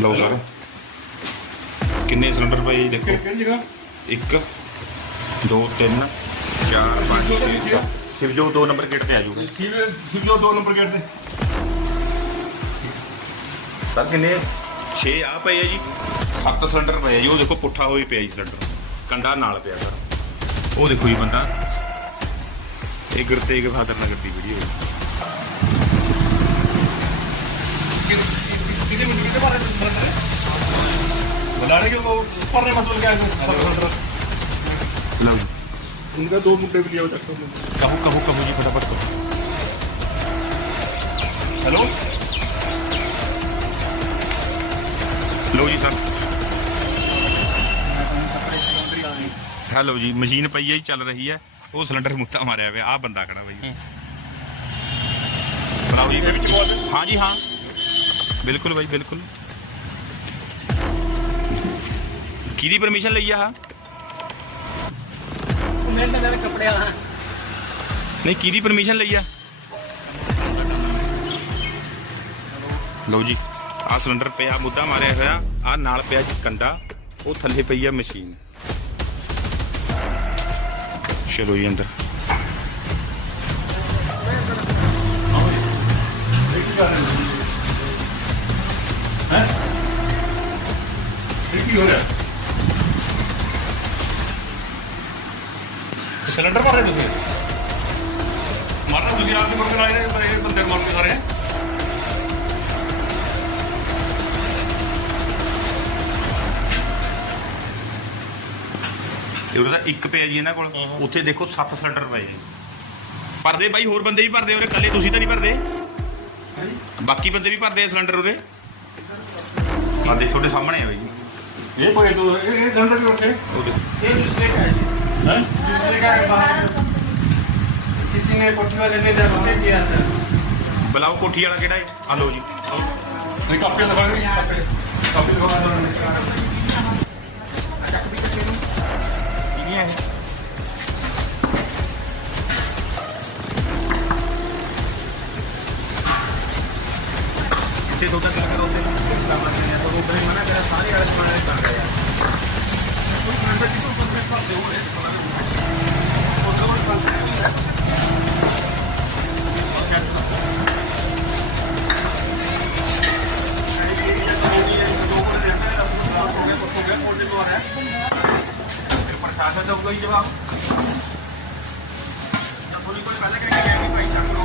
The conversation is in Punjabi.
ਲਓ ਸਰ। ਕਿੰਨੇ ਸਿਲੰਡਰ ਪਏ ਜੀ ਦੇਖੋ 1 2 3 4 5 6 7 ਸਿਰਜੋ 2 ਨੰਬਰ ਗੇਟ ਤੇ ਆ ਜਾਊਗਾ। ਸਿਵਲ ਦੋ ਨੰਬਰ ਗੇਟ ਤੇ। ਸਰ ਕਿੰਨੇ? 6 ਆ ਪਏ ਆ ਜੀ। 7 ਸਿਲੰਡਰ ਪਏ ਆ ਜੀ। ਉਹ ਦੇਖੋ ਪੁੱਠਾ ਹੋਈ ਪਿਆ ਜੀ ਸਿਲੰਡਰ। ਕੰਡਾ ਨਾਲ ਪਿਆ ਸਰ। ਉਹ ਦੇਖੋ ਜੀ ਬੰਦਾ। ਇਹ ਗੁਰਤੇਗ ਬਹਾਦਰ ਨਗਰ ਦੀ ਵੀਡੀਓ ਹੈ। उनका दो मुद्दे भी लिया हो सकते ਕਹੋ ਕਹੋ ਕਹੋ ਜੀ ਫਟਾਫਟ ਕਹੋ हेलो ਲਓ ਜੀ ਸਰ ਹੈਲੋ ਜੀ ਮਸ਼ੀਨ ਪਈ ਹੈ ਜੀ ਚੱਲ ਰਹੀ ਹੈ ਉਹ ਸਿਲੰਡਰ ਮੁੱਤਾ ਮਾਰਿਆ ਪਿਆ ਆ ਬੰਦਾ ਖੜਾ ਬਾਈ ਬੁਲਾਓ ਜੀ ਹਾਂ ਜੀ ਹਾਂ ਬਿਲਕੁਲ ਬਾਈ ਬਿਲਕੁਲ ਕਿਹਦੀ ਪਰਮਿਸ਼ਨ ਲਈ ਆ ਆਹ? ਮੇਰੇ ਨਾਲ ਕੱਪੜੇ ਵਾਲਾ ਨਹੀਂ ਕਿਹਦੀ ਪਰਮਿਸ਼ਨ ਲਈ ਆ ਲਓ ਜੀ ਆ ਸਿਲੰਡਰ ਪਿਆ ਮੁੱਦਾ ਮਾਰਿਆ ਹੋਇਆ ਆ ਨਾਲ ਪਿਆ ਜੀ ਕੰਡਾ ਉਹ ਥੱਲੇ ਪਈ ਆ ਮਸ਼ੀਨ ਚਲੋ ਜੀ ਅੰਦਰ ਇਹ ਕੀ ਹੋ ਰਿਹਾ? ਸਿਲੰਡਰ ਭਰ ਰਹੇ ਤੁਸੀਂ? ਮਾਰਨਾ ਤੁਸੀਂ? ਆਪ ਦੇ ਮੁਰਗੇ ਆਏ ਨੇ ਇਹ ਬੰਦੇ ਮਾਰ ਕੇ ਸਾਰੇ ਇਹ ਉਹਦਾ ਇੱਕ ਪਿਆ ਜੀ ਇਹਨਾਂ ਕੋਲ। ਉੱਥੇ ਦੇਖੋ 7 ਸਿਲੰਡਰ ਪਏ ਜੀ। ਭਰਦੇ ਬਾਈ ਹੋਰ ਬੰਦੇ ਵੀ ਭਰਦੇ ਉਹਦੇ ਕੱਲੇ ਤੁਸੀਂ ਤਾਂ ਨਹੀਂ ਭਰਦੇ? ਬਾਕੀ ਬੰਦੇ ਵੀ ਭਰਦੇ ਸਿਲੰਡਰ ਉਹਦੇ ਆ ਦੇਖ ਤੁਹਾਡੇ ਸਾਹਮਣੇ ਆ ਬਾਈ ਜੀ ਇਹ ਕੋਈ ਤੋਂ ਇਹ ਇਹ ਸਿਲੰਡਰ ਵੀ ਉੱਥੇ ਉਹ ਦੇਖੋ ये दूसरे का है जी ਹੈ दूसरे का है बाहर किसी ने कोठी वाले ने जब हमें दिया था ਬੁਲਾਓ ਕੋਠੀ ਵਾਲਾ ਕਿਹੜਾ ਹੈ ਆ ਲਓ ਜੀ ਨਹੀਂ ਕਾਪੀ ਦਿਖਾਓ ਕਾਪੀ ਕਾਪੀ ਦਿਖਾਓ घंटे दो तक लगा उसे लाना देने तो वो भाई मना करा सारे आलस मना कर रहे हैं तो मैं भी तो उसमें फंस गया हूं ऐसे पता नहीं तो दौड़ फंस गया और क्या प्रशासन लोग वही जवाब तो थोड़ी कोई पहले करेंगे भाई चाकू